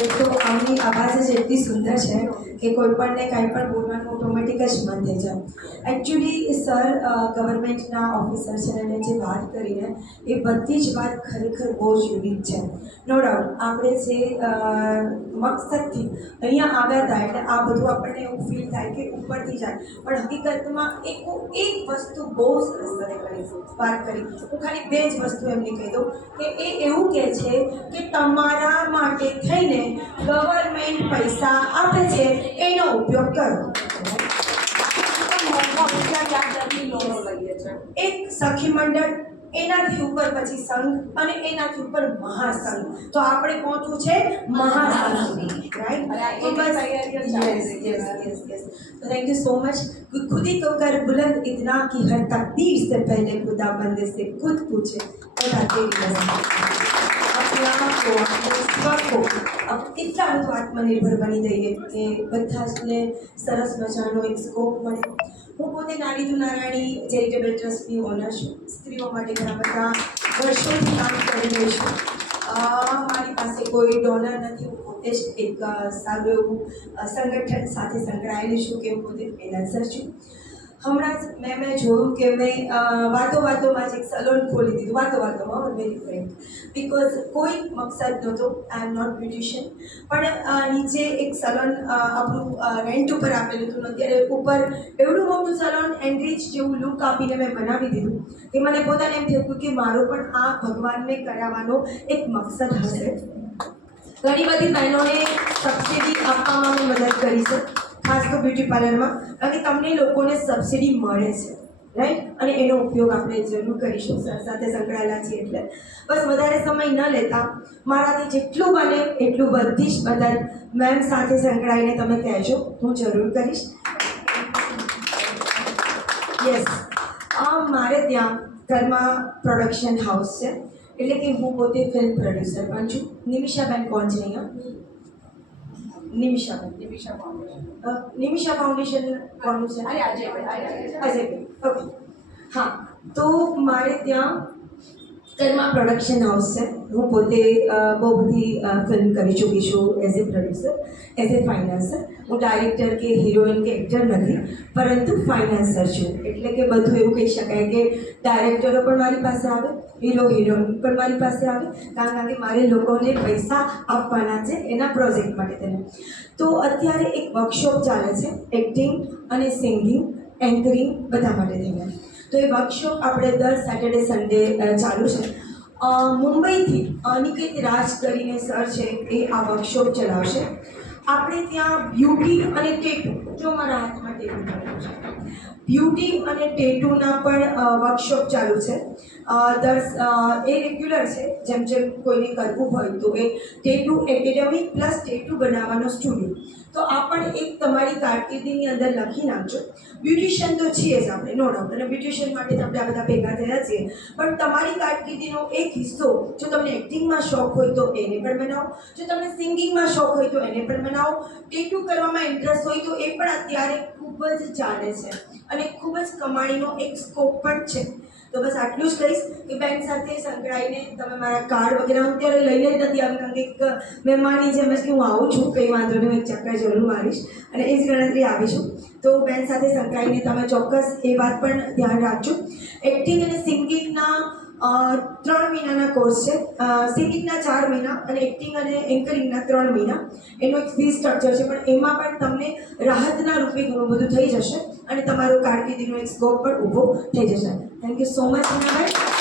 એક તો આમની આવાજ જ એટલી સુંદર છે કે કોઈ પણને કાંઈ પણ બોલવાનું ઓટોમેટિક જ મન થઈ જાય. એકચ્યુઅલી સર ગવર્મેન્ટના ઓફિસર છે અને જે વાત કરીને એ બધી જ વાત ખરેખર બહુ જ યુનિક છે. નો ડાઉટ આપણે જે મકસદથી અહીંયા આવ્યા હતા એટલે આ બધું આપણને એવું ફીલ થાય કે ઉપરથી જાય, પણ હકીકતમાં એક વસ્તુ બહુ સરસ વાત કરી. હું ખાલી બે જ વસ્તુ એમને કહી દઉં કે એ એવું કહે છે કે તમારા માટે થઈને ગવર્મેન્ટ પૈસા આપે છે એનો ઉપયોગ કરો. એક સખી મંડળ, એનાથી ઉપર પછી સંઘ અને એનાથી ઉપર મહાસંઘ. તો આપણે પહોંચવું છે મહાસંઘ, રાઈટ? तो बस यस तो थैंक यू सो मच. खुद ही तो कर बुलंद इतना कि हर तकदीर से पहले खुदा बंदे से खुद पूछे खुदा तेरी अपने आप को अपने स्व को अब इतना બધું આત્મનિર્ભર બની જઈએ કે બધા જને સરસ મજાનો એક સ્કોપ મળે. હું પોતે નારી તું નારાયણી ચેરિટેબલ ટ્રસ્ટની ઓનર છું. સ્ત્રીઓ માટે ઘણા બધા વર્ષોથી કામ કરી રહી છું. મારી પાસે કોઈ ડોનર નથી. હું પોતે જ એક સારું એવું સંગઠન સાથે સંકળાયેલી છું કે હું પોતે ફ્રીલાન્સર છું. હમણાં જ મેં જોયું કે મેં વાતોમાં જ એક સલોન ખોલી દીધું. વાતોમાં વેરી ફ્રેન્ક, બિકોઝ કોઈ મકસદ નહોતો. આઈ એમ નોટ બ્યુટિશિયન, પણ નીચે એક સલોન આપણું રેન્ટ ઉપર આપેલું હતું. અત્યારે ઉપર એવડું મોટું સલોન એન્ડ્રીચ જેવું લુક આપીને મેં બનાવી દીધું કે મને પોતાને એમ થયું કે મારો પણ આ ભગવાનને કરાવવાનો એક મકસદ હશે. ઘણી બધી બહેનોને સબસિડી આપવામાં મેં મદદ કરી છે, ખાસ તો બ્યુટી પાર્લરમાં, અને તમને લોકોને સબસિડી મળે છે, રાઈટ? અને એનો ઉપયોગ આપણે જરૂર કરીશું. સર સાથે સંકળાયેલા છીએ એટલે બસ વધારે સમય ન લેતા મારાથી જેટલું બને એટલું બધી જ મદદ મેમ સાથે સંકળાઈને તમે કહેજો, હું જરૂર કરીશ. યસ, મારે ત્યાં ઘરમાં પ્રોડક્શન હાઉસ છે, એટલે કે હું પોતે ફિલ્મ પ્રોડ્યુસર પણ છું. નિમિષાબેન કોણ છે અહીંયા? નિમિષા ફાઉન્ડેશન કોનું છે? અજયભાઈ. ઓકે, હા. તો મારે ત્યાં કર્મા પ્રોડક્શન હાઉસ છે. હું પોતે બહુ બધી ફિલ્મ કરી ચૂકી છું as a producer, as a financier. હું ડાયરેક્ટર કે હિરોઈન કે એક્ટર નથી, પરંતુ ફાઇનાન્સર છું. એટલે કે બધું એવું કહી શકાય કે ડાયરેક્ટરો પણ મારી પાસે આવે, હિરોઈન પણ મારી પાસે આવે, કારણ કે મારે લોકોને પૈસા આપવાના છે એના પ્રોજેક્ટ માટે તેને. તો અત્યારે એક વર્કશોપ ચાલે છે એક્ટિંગ અને સિંગિંગ, એન્કરિંગ બધા માટે થઈને. તો એ વર્કશોપ આપણે દર સેટરડે સન્ડે ચાલુ છે. મુંબઈથી અનિકેત રાજ કરીને સર છે, એ આ વર્કશોપ ચલાવશે. આપણે ત્યાં બ્યુટી અને ટેટુ, જો મારા હાથમાં ટેટુ છે, બ્યુટી અને ટેટુના પણ વર્કશોપ ચાલુ છે. એ રેગ્યુલર છે. જેમ જેમ કોઈને કરવું હોય તો એ ટેટુ એકેડેમી પ્લસ ટેટુ બનાવવાનો સ્ટુડિયો. તો આ પણ એક તમારી કારકિર્દીની અંદર લખી નાખજો. બ્યુટિશિયન તો છીએ જ આપણે, નો ડાઉટ, અને બ્યુટિશિયન માટે જ આપણે આ બધા ભેગા થયા છીએ, પણ તમારી કારકિર્દીનો એક હિસ્સો, જો તમને એક્ટિંગમાં શોખ હોય તો એને પણ બનાવો, જો તમને સિંગિંગમાં શોખ હોય તો એને પણ બનાવો, ટેટુ કરવામાં ઇન્ટરેસ્ટ હોય તો એ પણ અત્યારે ખૂબ જ ચાલે છે અને ખૂબ જ કમાણીનો એક સ્કોપ પણ છે. તો બસ આટલું જ કહીશ કે બેન સાથે સંકળાઈને તમે મારા કાર્ડ વગેરે હું અત્યારે લઈને જ નથી આવી, કારણ કે એક મહેમાનની જેમ જ કે હું આવું છું, કંઈ વાંધો નહીં, એક ચક્કર જરૂર મારીશ અને એ જ ગણતરી આવીશું. તો બેન સાથે સંકળાઈને તમે ચોક્કસ એ વાત પણ ધ્યાન રાખજો. એક્ટિંગ અને સિંગિંગના 3 મહિનાના કોર્સ છે. સિંગિંગના 4 મહિના અને એક્ટિંગ અને એન્કરિંગના 3 મહિના. એનો એક ફી સ્ટ્રક્ચર છે, પણ એમાં પણ તમને રાહતના રૂપે ઘણું બધું થઈ જશે અને તમારો કારકિર્દીનો એક સ્કોપ પણ ઊભો થઈ જશે. Thank you so much હિનાભાઈ.